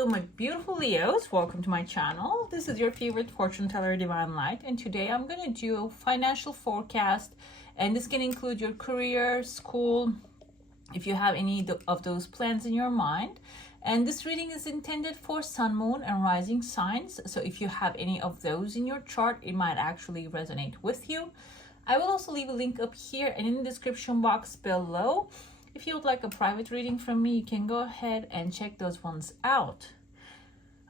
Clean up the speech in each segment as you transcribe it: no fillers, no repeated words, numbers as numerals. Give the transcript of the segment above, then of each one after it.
Hello, my beautiful Leos. Welcome to my channel. This is your favorite fortune teller, Divine Light, and today I'm going to do a financial forecast, and this can include your career, school, if you have any of those plans in your mind. And this reading is intended for sun, moon, and rising signs. So if you have any of those in your chart, it might actually resonate with you. I will also leave a link up here and in the description box below. If you would like a private reading from me, you can go ahead and check those ones out.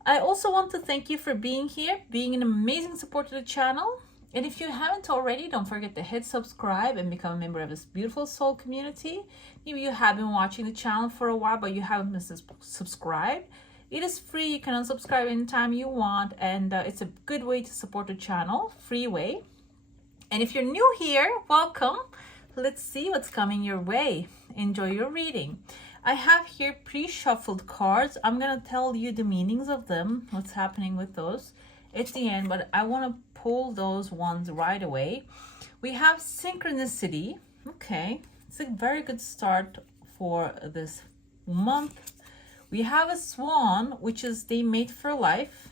I also want to thank you for being here, being an amazing support to the channel. And if you haven't already, don't forget to hit subscribe and become a member of this beautiful soul community. Maybe you have been watching the channel for a while, but you haven't been subscribed. It is free. You can unsubscribe anytime you want, and it's a good way to support the channel, free way. And if you're new here, welcome. Let's see what's coming your way. Enjoy your reading. I have here pre-shuffled cards. I'm going to tell you the meanings of them, what's happening with those at the end, but I want to pull those ones right away. We have Synchronicity. Okay, it's a very good start for this month. We have a Swan, which is they mate for life.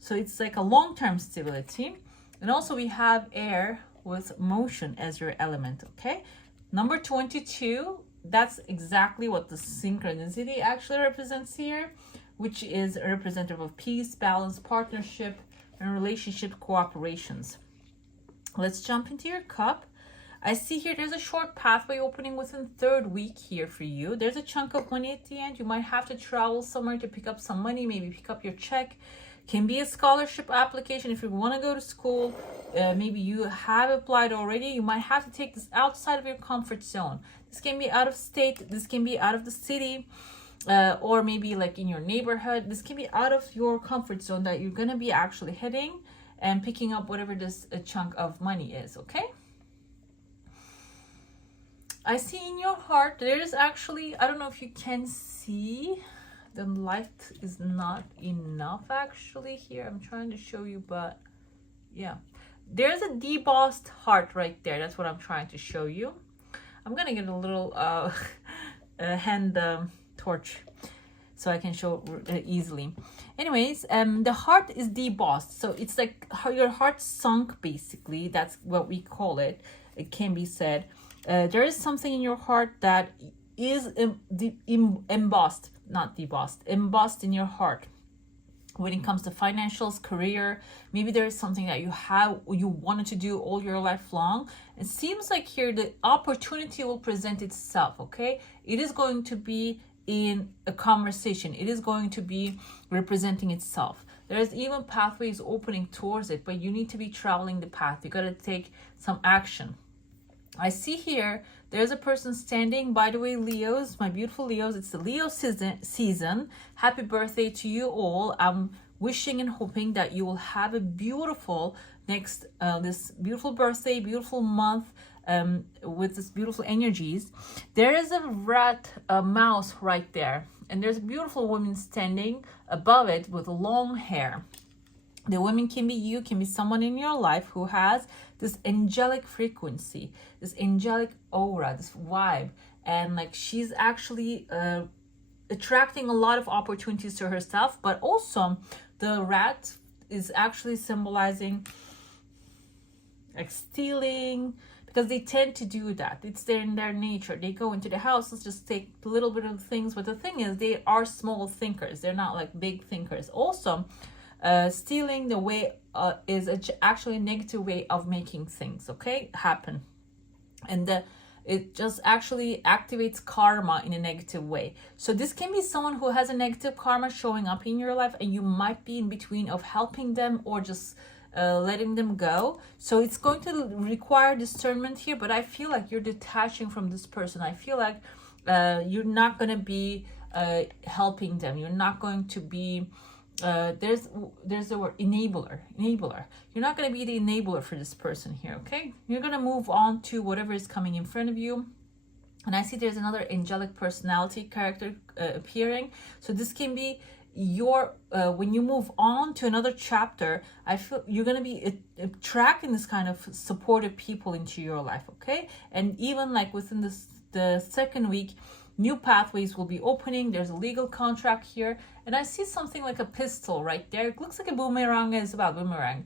So it's like a long-term stability. And also we have Air with motion as your element, okay? Number 22, that's exactly what the synchronicity actually represents here, which is a representative of peace, balance, partnership, and relationship cooperations. Let's jump into your cup. I see here there's a short pathway opening within third week here for you. There's a chunk of money at the end. You might have to travel somewhere to pick up some money, maybe pick up your check. Can be a scholarship application if you want to go to school. Maybe you have applied already. You might have to take this outside of your comfort zone. This can be out of state. This can be out of the city, or maybe like in your neighborhood. This can be out of your comfort zone that you're going to be actually heading and picking up whatever this chunk of money is, okay? I see in your heart there is actually, I don't know if you can see, the light is not enough actually here. I'm trying to show you, but yeah, there's a debossed heart right there. That's what I'm trying to show you. I'm gonna get a little hand torch so I can show easily. Anyways, the heart is debossed, so it's like how your heart sunk basically. That's what we call it. It can be said. There is something in your heart that is embossed, not debossed, embossed in your heart when it comes to financials, career. Maybe there is something that you wanted to do all your life long. It seems like here the opportunity will present itself, okay? It is going to be in a conversation. It is going to be representing itself. There's even pathways opening towards it, but you need to be traveling the path. You got to take some action. I see here there's a person standing. By the way, Leos, my beautiful Leos, it's the Leo season. Happy birthday to you all. I'm wishing and hoping that you will have a beautiful next this beautiful birthday, beautiful month, with this beautiful energies. There is a mouse right there, and there's a beautiful woman standing above it with long hair. The woman can be you, can be someone in your life who has this angelic frequency, this angelic aura, this vibe. And like she's actually attracting a lot of opportunities to herself. But also the rat is actually symbolizing like stealing, because they tend to do that. It's in their nature. They go into the houses, just take a little bit of things. But the thing is, they are small thinkers. They're not like big thinkers. Also, stealing the way is actually a negative way of making things, okay, happen. And it just actually activates karma in a negative way. So this can be someone who has a negative karma showing up in your life, and you might be in between of helping them or just letting them go. So it's going to require discernment here, but I feel like you're detaching from this person. I feel like you're not going to be helping them. You're not going to be there's the word enabler. You're not going to be the enabler for this person here, okay? You're going to move on to whatever is coming in front of you. And I see there's another angelic personality character appearing. So this can be your when you move on to another chapter. I feel you're going to be attracting this kind of supportive people into your life, okay? And even like within the second week, New pathways will be opening. There's a legal contract here. And I see something like a pistol right there. It looks like a boomerang as well. Boomerang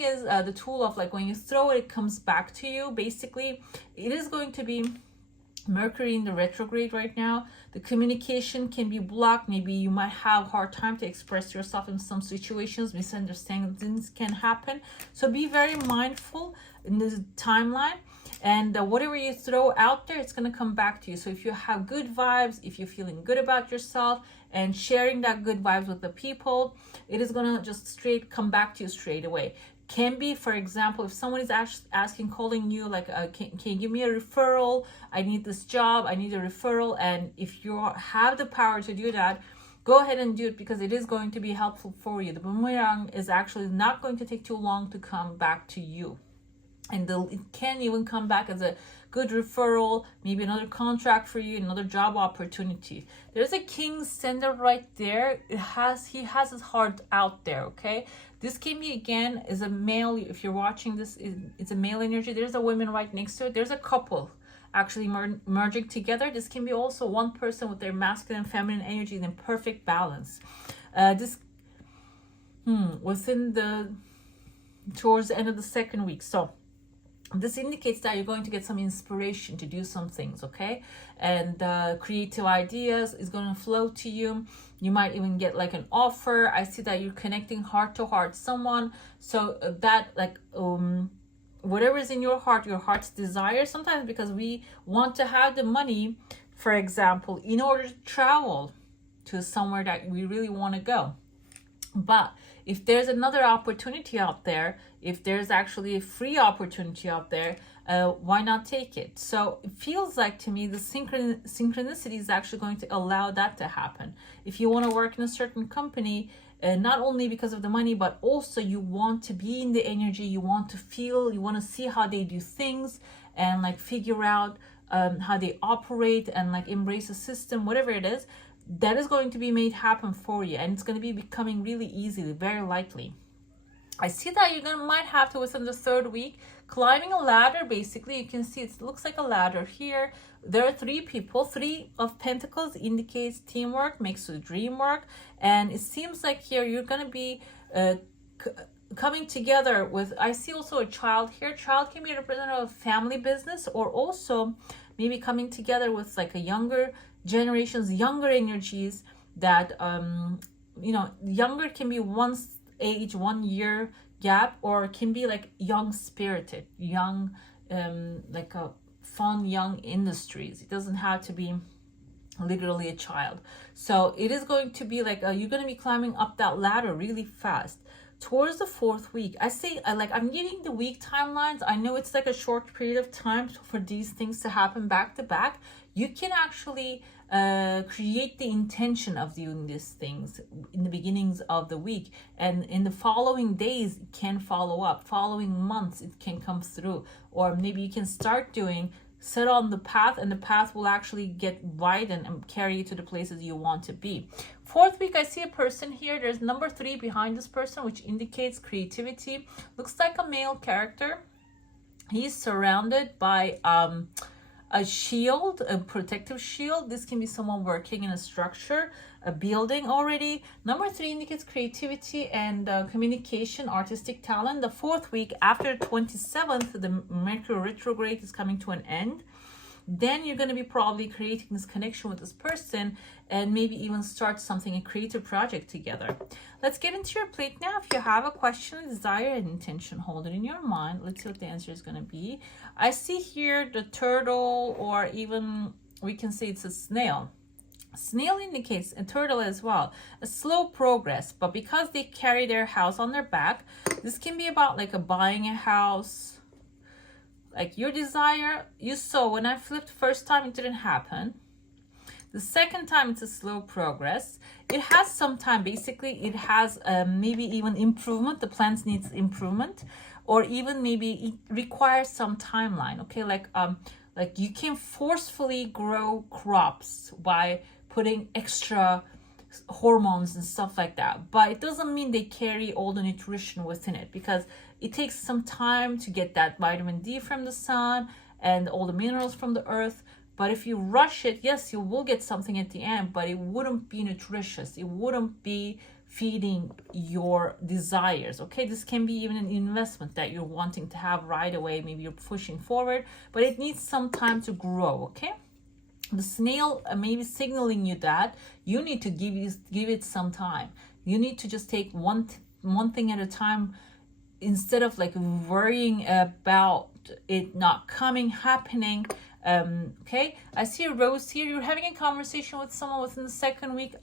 is the tool of like when you throw it, it comes back to you. Basically, it is going to be Mercury in the retrograde right now. The communication can be blocked. Maybe you might have a hard time to express yourself in some situations. Misunderstandings can happen. So be very mindful in this timeline. And whatever you throw out there, it's going to come back to you. So if you have good vibes, if you're feeling good about yourself and sharing that good vibes with the people, it is going to just straight come back to you straight away. Can be, for example, if someone is asking, calling you like, can you give me a referral? I need this job. I need a referral. And if you have the power to do that, go ahead and do it, because it is going to be helpful for you. The boomerang is actually not going to take too long to come back to you. And it can even come back as a good referral, maybe another contract for you, another job opportunity. There's a king's sender right there. He has his heart out there, okay? This can be, again, is a male. If you're watching this, it's a male energy. There's a woman right next to it. There's a couple actually merging together. This can be also one person with their masculine and feminine energies in perfect balance. Towards the end of the second week. So this indicates that you're going to get some inspiration to do some things, okay? And creative ideas is going to flow to you. You might even get like an offer. I see that you're connecting heart to heart someone. So that like whatever is in your heart, your heart's desire, sometimes because we want to have the money, for example, in order to travel to somewhere that we really want to go. But if there's another opportunity out there, if there's actually a free opportunity out there, why not take it? So it feels like to me the synchronicity is actually going to allow that to happen. If you want to work in a certain company, not only because of the money, but also you want to be in the energy, you want to feel, you want to see how they do things and like figure out how they operate and like embrace a system, whatever it is, that is going to be made happen for you, and it's going to be becoming really easy, very likely. I see that might have to, within the third week, climbing a ladder. Basically, you can see it looks like a ladder here. There are three people. Three of Pentacles indicates teamwork, makes the dream work, and it seems like here you're going to be coming together with, I see also a child here. Child can be representative of family business, or also maybe coming together with like a younger generations, younger energies that younger can be one age, 1 year gap, or can be like young spirited, young like a fun young industries. It doesn't have to be literally a child. So it is going to be like you're going to be climbing up that ladder really fast. Towards the fourth week, I say I'm getting the week timelines. I know it's like a short period of time for these things to happen back to back. You can actually create the intention of doing these things in the beginnings of the week, and in the following days it can follow up, following months it can come through, or maybe you can start set on the path, and the path will actually get widened and carry you to the places you want to be. Fourth week, I see a person here. There's number 3 behind this person, which indicates creativity. Looks like a male character. He's surrounded by a shield, a protective shield. This can be someone working in a structure, a building already. Number 3 indicates creativity and communication, artistic talent. The fourth week, after the 27th, the Mercury retrograde is coming to an end. Then you're going to be probably creating this connection with this person, and maybe even start something, a creative project together. Let's get into your plate now. If you have a question, desire, and intention, hold it in your mind. Let's see what the answer is going to be. I see here the turtle, or even we can say it's a snail. Snail indicates a turtle as well, a slow progress, but because they carry their house on their back, this can be about like buying a house, like your desire. You saw when I flipped first time, it didn't happen. The second time, it's a slow progress. It has some time. Basically, it has maybe even improvement. The plants needs improvement, or even maybe it requires some timeline. Okay, like you can forcefully grow crops by putting extra hormones and stuff like that, but it doesn't mean they carry all the nutrition within it, because it takes some time to get that vitamin D from the sun and all the minerals from the earth. But if you rush it, yes, you will get something at the end, but it wouldn't be nutritious. It wouldn't be feeding your desires. Okay, this can be even an investment that you're wanting to have right away. Maybe you're pushing forward, but it needs some time to grow. Okay, the snail may be signaling you that you need to give it some time. You need to just take one thing at a time, instead of like worrying about it not happening. Okay, I see a rose here. You're having a conversation with someone within the second week.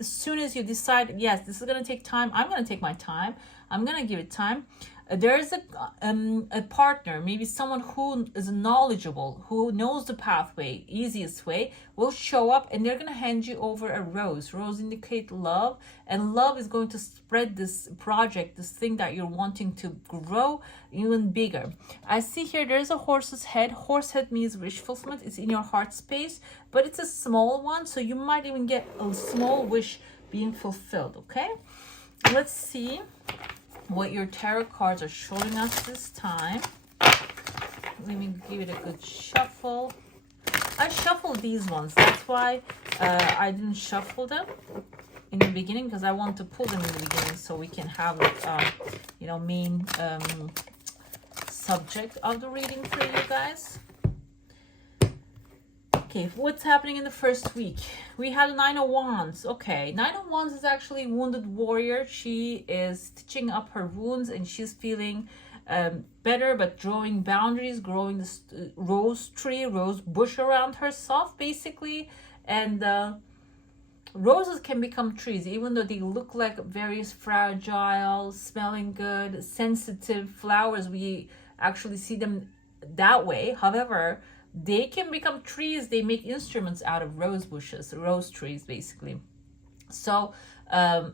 As soon as you decide, yes, this is going to take time, I'm going to take my time, I'm going to give it time. There's a partner, maybe someone who is knowledgeable, who knows the pathway, easiest way, will show up, and they're going to hand you over a rose. Rose indicate love, and love is going to spread this project, this thing that you're wanting to grow even bigger. I see here there's a horse's head. Horse head means wish fulfillment. It's in your heart space, but it's a small one, so you might even get a small wish being fulfilled. Okay, let's see what your tarot cards are showing us this time. Let me give it a good shuffle. I shuffled these ones. That's why I didn't shuffle them in the beginning, because I want to pull them in the beginning so we can have main subject of the reading for you guys. Okay, what's happening in the first week? We had Nine of Wands. Okay, Nine of Wands is actually a wounded warrior. She is stitching up her wounds, and she's feeling better, but drawing boundaries, growing this rose bush around herself, basically. And roses can become trees, even though they look like very fragile, smelling good, sensitive flowers. We actually see them that way. However, they can become trees. They make instruments out of rose bushes, rose trees, basically. So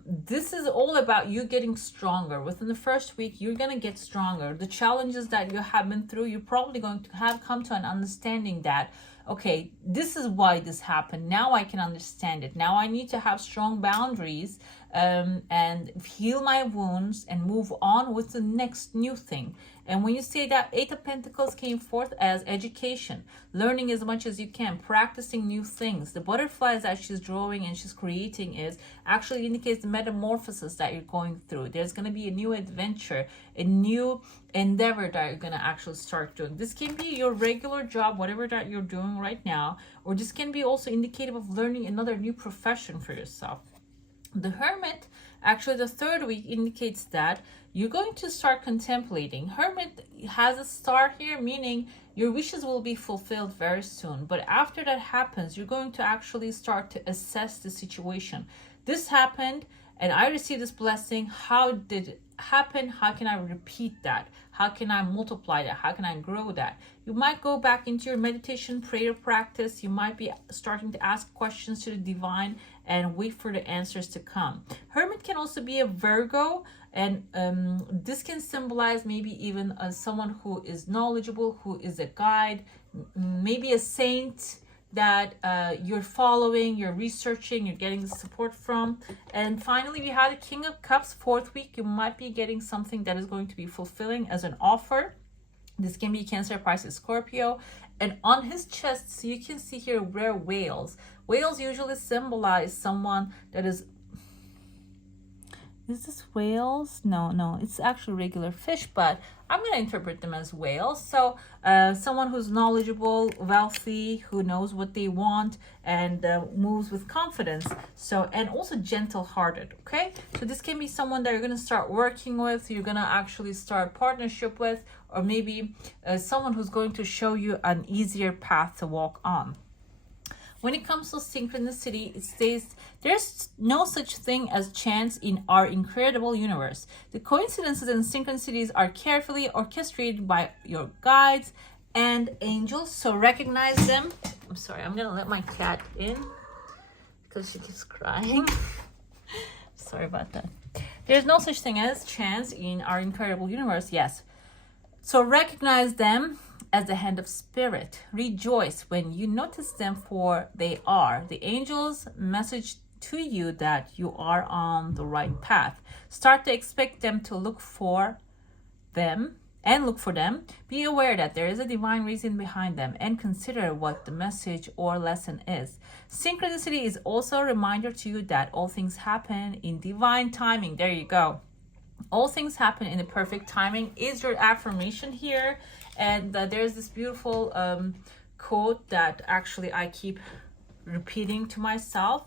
this is all about you getting stronger. Within the first week, you're going to get stronger. The challenges that you have been through, you're probably going to have come to an understanding that, okay, this is why this happened. Now I can understand it. Now I need to have strong boundaries and heal my wounds and move on with the next new thing. And when you say that, Eight of Pentacles came forth as education, learning as much as you can, practicing new things. The butterflies that she's drawing and she's creating is actually indicates the metamorphosis that you're going through. There's going to be a new adventure, a new endeavor that you're going to actually start doing. This can be your regular job, whatever that you're doing right now, or this can be also indicative of learning another new profession for yourself. The Hermit, actually the third week, indicates that you're going to start contemplating. Hermit has a star here, meaning your wishes will be fulfilled very soon. But after that happens, you're going to actually start to assess the situation. This happened and I received this blessing. How did it happen? How can I repeat that? How can I multiply that? How can I grow that? You might go back into your meditation prayer practice. You might be starting to ask questions to the divine and wait for the answers to come. Hermit can also be a Virgo, and this can symbolize maybe even someone who is knowledgeable, who is a guide, maybe a saint that you're following, you're researching, you're getting the support from. And finally, we had a King of Cups, fourth week. You might be getting something that is going to be fulfilling as an offer. This can be Cancer, Pisces, Scorpio. And on his chest, so you can see here rare whales. Whales usually symbolize someone that is this whales? No, it's actually regular fish, but I'm going to interpret them as whales. So someone who's knowledgeable, wealthy, who knows what they want, and moves with confidence. So, and also gentle-hearted, okay? So this can be someone that you're going to start working with, you're going to actually start partnership with, or maybe someone who's going to show you an easier path to walk on. When it comes to synchronicity, it says there's no such thing as chance in our incredible universe. The coincidences and synchronicities are carefully orchestrated by your guides and angels, so recognize them. I'm sorry, I'm gonna let my cat in because she keeps crying. Sorry about that. There's no such thing as chance in our incredible universe, yes. So recognize them as the hand of spirit. Rejoice when you notice them, for they are the angels' message to you that you are on the right path. Start to expect them to look for them and look for them. Be aware that there is a divine reason behind them and consider what the message or lesson is. Synchronicity is also a reminder to you that all things happen in divine timing. There you go. All things happen in the perfect timing is your affirmation here. And there's this beautiful quote that actually I keep repeating to myself.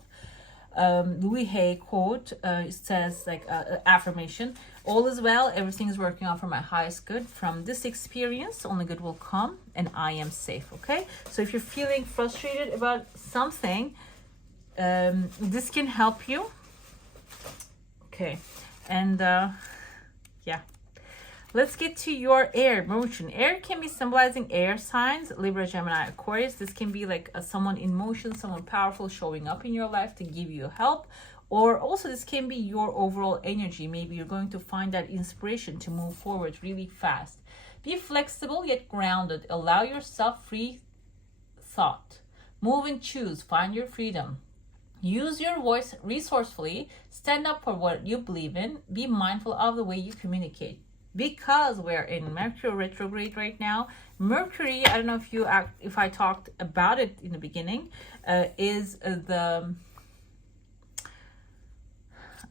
Louis Hay quote says like affirmation: all is well, everything is working out for my highest good. From this experience only good will come, and I am safe. Okay, so if you're feeling frustrated about something, this can help you. Okay, and yeah, let's get to your air motion. Air can be symbolizing air signs, Libra, Gemini, Aquarius. This can be like someone in motion, someone powerful showing up in your life to give you help. Or also this can be your overall energy. Maybe you're going to find that inspiration to move forward really fast. Be flexible yet grounded. Allow yourself free thought. Move and choose. Find your freedom. Use your voice resourcefully. Stand up for what you believe in. Be mindful of the way you communicate. Because we're in Mercury retrograde right now. Mercury, I don't know if I talked about it in the beginning, is the,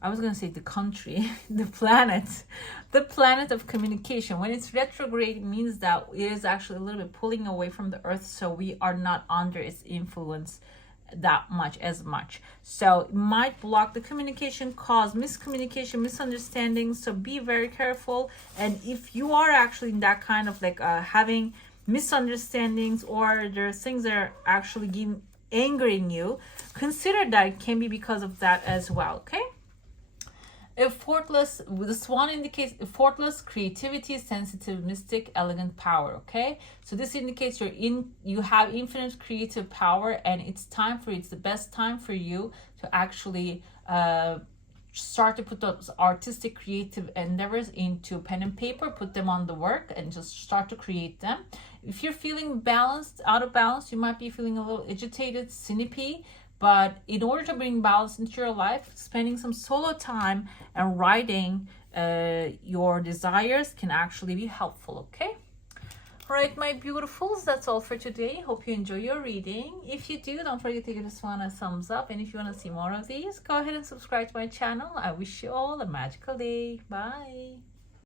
I was going to say the country, the planet of communication. When it's retrograde, it means that it is actually a little bit pulling away from the earth, so we are not under its influence that much as much. So it might block the communication, cause miscommunication, misunderstandings. So be very careful. And if you are actually in that kind of like having misunderstandings, or there are things that are actually angering you, consider that it can be because of that as well. Okay. Effortless, the swan indicates effortless creativity, sensitive, mystic, elegant power. Okay, so this indicates you have infinite creative power, and it's the best time for you to actually start to put those artistic creative endeavors into pen and paper, put them on the work, and just start to create them. If you're feeling out of balance, you might be feeling a little agitated, snippy. But in order to bring balance into your life, spending some solo time and writing your desires can actually be helpful, okay? All right, my beautifuls, that's all for today. Hope you enjoy your reading. If you do, don't forget to give this one a thumbs up. And if you want to see more of these, go ahead and subscribe to my channel. I wish you all a magical day. Bye.